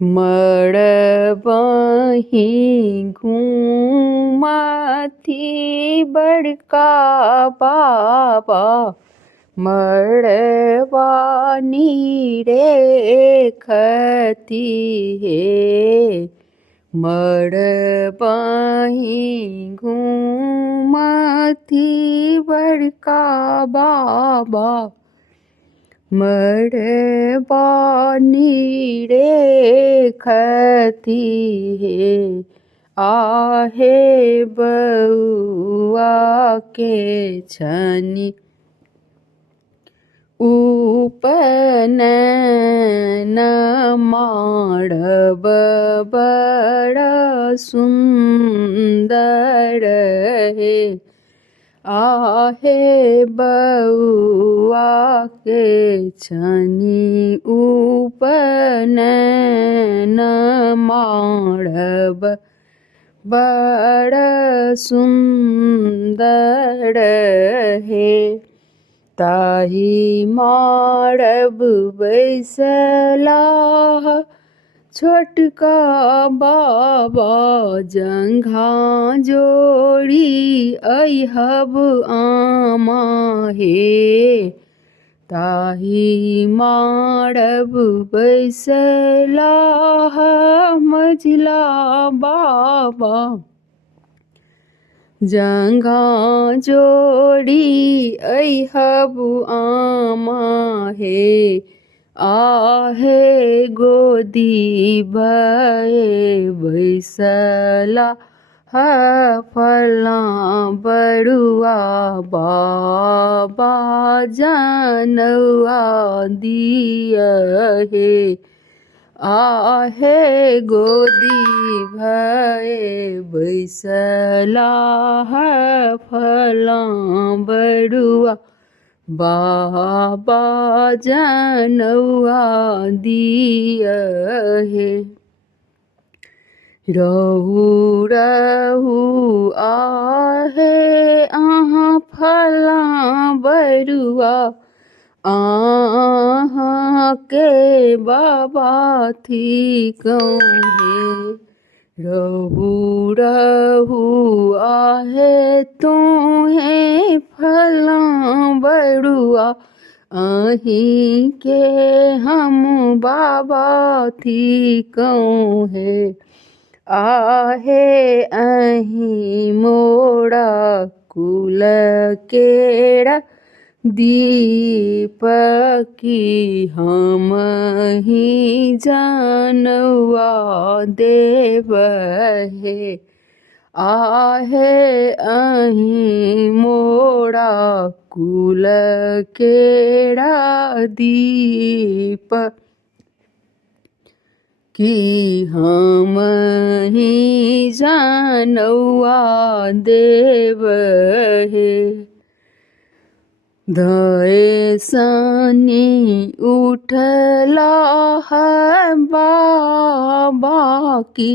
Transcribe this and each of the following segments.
मड़बहीं घूमाथी बड़का बाबा, मड़वा नीरे खती हे। मड़बहीं घूमाथी बड़का बाबा, मड़बा नीरे खती हे। आहे बउआ के छनी उपनयन माड़ब बड़ सुंदर हे। आहे बउआ के छनी उपनयन माड़ब बड़ सुंदर हे। ताही माड़ब बैसला छोटका बाबा, जंघा जोड़ी अइहब आमा हे। ताही माड़ब बैसला मझिला बाबा, जंघा जोड़ी अइहब आमा हे। आहे गोदी भये बैसला फला बड़ुआ बाबा, जनवा दिया हे। आहे गोदी भये बैसला फला बड़ुआ बाबा, जनवा दिया हे। रहु रहु आहे आहाँ फला बड़ुआ, आहाँ के बाबा थी कहूँ। रहु रहु आहे तुम्हें फला बड़ुआ, अहीं के हम बाबा थी कहूँ है। आहे अहीं मोड़ा कुल केड़ा दीपकी, हम ही जानवा देव हे। आहे अहीं मोड़ा कुल केड़ा दीप की, हम ही जानवा देव हे। धये सनी उठला है बाबा की,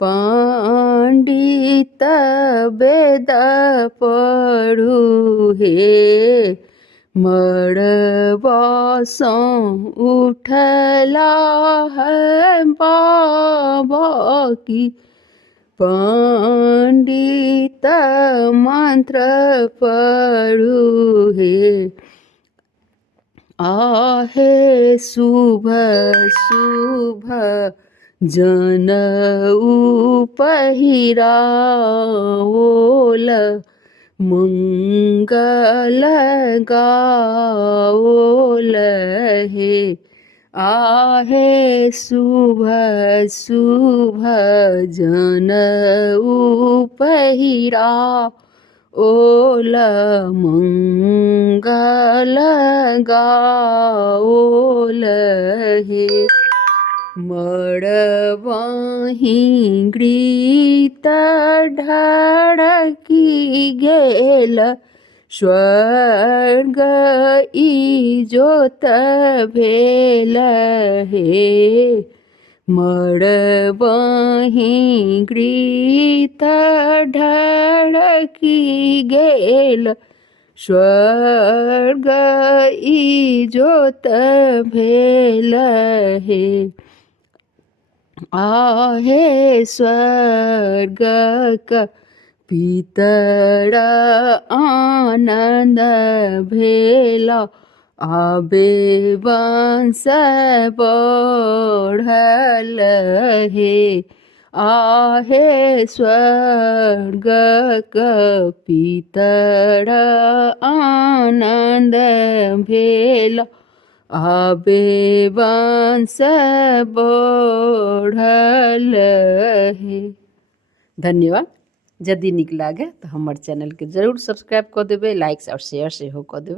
पंडित वेद पढ़ू हे। मड़बा सो उठला है बाबा की, पंडित मंत्र पढ़ू हे। आहे शुभ शुभ जनऊ पहिराओल, मंगल गाओल हे। आहे शुभ शुभ जनऊ पहिराओल, मंगल गाओल हे। मड़बहीं गीत ढड़की गेल, स्वर्ग इजोत भेल हे। मड़बहीं गीत ढड़की गेल, स्वर्ग इजोत भेल हे। आहे स्वर्ग का पितर आनंद भेला आबे वंश बढ़ल हे आहे स्वर्ग का पितर आनंद भेला आबे वंश बढ़ल है। धन्यवाद। जदि नीक लागे तो हमर चैनल के जरूर सब्सक्राइब कर देबै, लाइक और शेयर सेहो कर देबै।